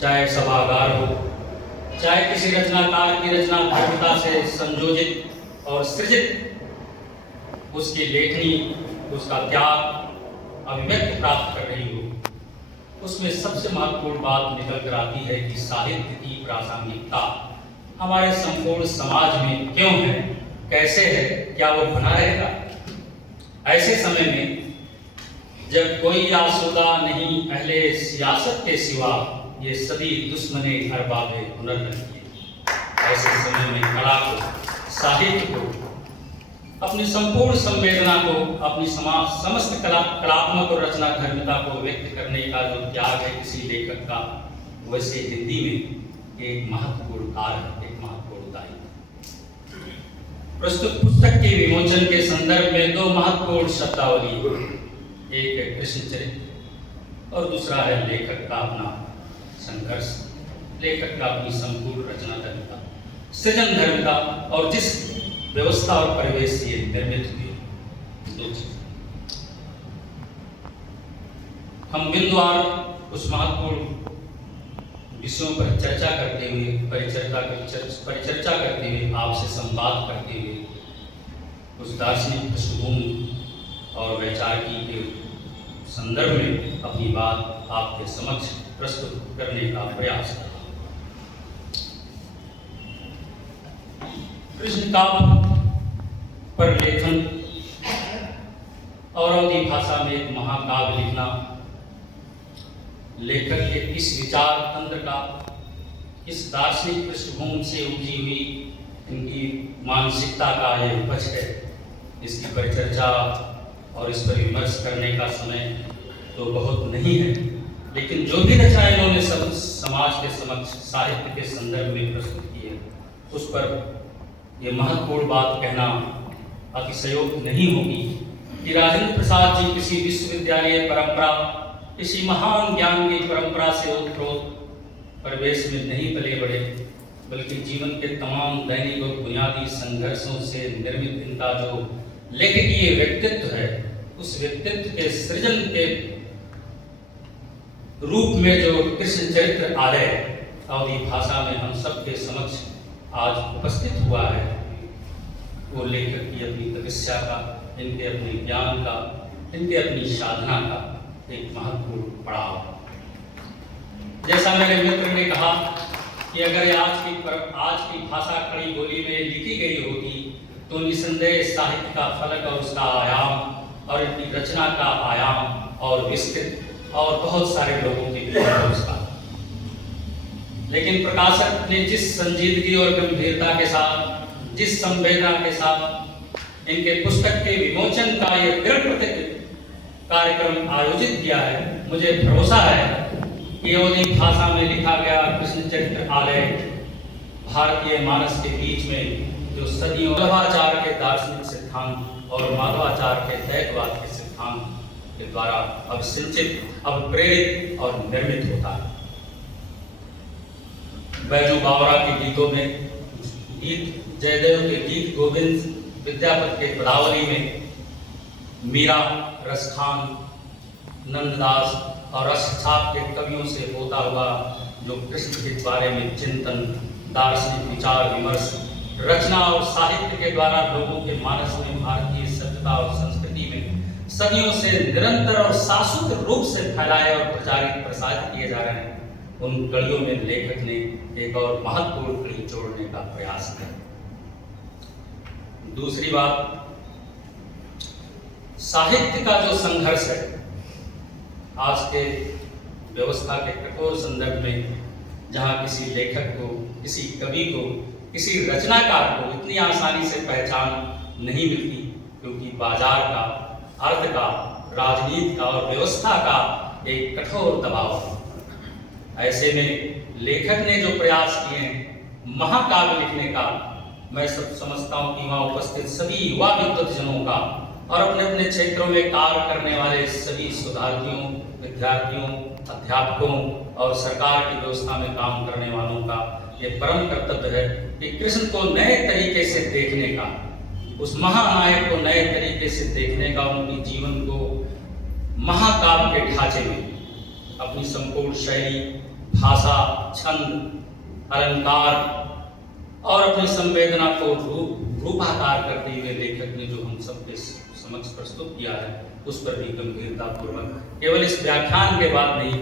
चाहे सभागार हो, चाहे किसी रचनाकार की रचना धर्मता से संयोजित और सृजित, उसकी लेखनी, उसका त्याग अभिव्यक्ति प्राप्त कर रही हो, उसमें सबसे महत्वपूर्ण बात निकल कर आती है कि साहित्य की प्रासंगिकता हमारे संपूर्ण समाज में क्यों है, कैसे है, क्या वो बना रहेगा। ऐसे समय में जब कोई आसूदा नहीं अहले सियासत के सिवा, ये सभी दुश्मने अरबाबे हुनर रखिए। ऐसे समय में कला को, साहित्य को, अपनी संपूर्ण संवेदना को, अपनी समस्त कलात्मक और रचना धर्मिता को व्यक्त करने का जो त्याग है किसी लेखक का, वैसे हिंदी में एक महत्वपूर्ण कार्य, एक महत्वपूर्ण दायित्व। प्रस्तुत पुस्तक के विमोचन के संदर्भ में दो महत्वपूर्ण शब्दावली, एक है कृष्ण चरित्र और दूसरा है लेखक का अपना संघर्ष, लेखक का अपनी संपूर्ण रचना धर्मिता, सृजन धर्मिता और जिस व्यवस्था और परिवेश से निर्मित हुई। दो चीज हम बिंदुवार कुछ महत्वपूर्ण विषयों पर चर्चा करते हुए, परिचर्चा करते हुए, आपसे संवाद करते हुए कुछ दार्शनिक पृष्ठभूमि और वैचारिकी के संदर्भ में अपनी बात आपके समक्ष प्रस्तुत करने का प्रयास कर रहा हूं। कृष्ण काव्य पर लेखन और अवधी भाषा में एक महाकाव्य लिखना, लेखक के किस विचार तंत्र का, किस दार्शनिक पृष्ठभूमि से उठी हुई इनकी मानसिकता का यह उपज है, इसकी परिचर्चा और इस पर विमर्श करने का समय तो बहुत नहीं है, लेकिन जो भी रचना इन्होंने समाज के समक्ष साहित्य के संदर्भ में प्रस्तुत की है, उस पर यह महत्वपूर्ण बात कहना अतिशयोक्ति नहीं होगी कि राजेंद्र प्रसाद जी किसी विश्वविद्यालय परंपरा, किसी महान ज्ञान की परंपरा से ओतप्रोत परिवेश में नहीं पले बड़े, बल्कि जीवन के तमाम दैनिक और बुनियादी संघर्षों से निर्मित इनका जो लेखकीय व्यक्तित्व है, उस व्यक्तित्व के सृजन के रूप में जो कृष्ण चरित्र आलय अवधी भाषा में हम सबके समक्ष आज उपस्थित हुआ है, वो लेखक की अपनी तपस्या का, इनके अपने ज्ञान का, इनके अपनी साधना का एक महत्वपूर्ण पड़ाव। जैसा मेरे मित्र ने कहा कि अगर आज की भाषा खड़ी बोली में लिखी गई होती तो निसंदेह साहित्य का फलक और उसका आयाम और इनकी रचना का आयाम और विस्तृत और बहुत सारे लोगों के बीच पहुंचता। लेकिन प्रकाशक ने जिस संजीदगी और गंभीरता के साथ, जिस संवेदना के साथ इनके पुस्तक के विमोचन का यह दृढ़ कार्यक्रम आयोजित किया है, मुझे भरोसा है कि अवधी भाषा में लिखा गया कृष्ण चरित्र आलय भारतीय मानस के बीच में जो सदियों माधवाचार के दार्शनिक सिद्धांत और माधवाचार के दैववाद के सिद्धांत के द्वारा अब सिंचित, अब प्रेरित और निर्मित होता है। बैजू बावरा के गीतों में, गीत जयदेव के गीत गोविंद विद्यापति के पदावली में, मीरा, रसखान, नंददास और रसछाप के कवियों से होता हुआ जो कृष्ण के बारे में चिंतन, दार्शनिक विचार विमर्श, रचना और साहित्य के द्वारा लोगों के मानस में भारतीय सभ्यता और संस्कृति में सदियों से निरंतर और शाश्वत रूप से फैलाए और प्रचारित प्रसारित किए जा रहे हैं, उन कड़ियों में लेखक ने एक और महत्वपूर्ण कड़ी जोड़ने का प्रयास किया। दूसरी बात, साहित्य का जो संघर्ष है आज के व्यवस्था के कठोर संदर्भ में, जहां किसी लेखक को, किसी कवि को, किसी रचनाकार को इतनी आसानी से पहचान नहीं मिलती, क्योंकि बाजार का, अर्थ का, राजनीति का और व्यवस्था का एक कठोर दबाव है। ऐसे में लेखक ने जो प्रयास किए हैं महाकाव्य लिखने का, मैं सब समझता हूँ कि वहाँ उपस्थित सभी युवा विद्वत्तजनों का और अपने अपने क्षेत्रों में कार्य करने वाले सभी शोधार्थियों, विद्यार्थियों, अध्यापकों और सरकार की व्यवस्था में काम करने वालों का ये परम कर्तव्य है कि कृष्ण को नए तरीके से देखने का, उस महानायक को नए तरीके से देखने का, उनकी जीवन को महाकाव्य के ढांचे में अपनी संपूर्ण शैली, भाषा, छंद, अलंकार और अपनी संवेदना को रूपाकार करते हुए लेखक ने जो हम सबके समक्ष प्रस्तुत किया है, उस पर भी गंभीरता पूर्वक केवल इस व्याख्यान के बाद नहीं,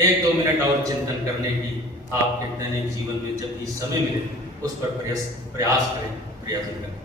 1-2 मिनट और चिंतन करने की आपके दैनिक जीवन में जब भी समय मिले उस पर प्रयास करें, प्रयत्न करें।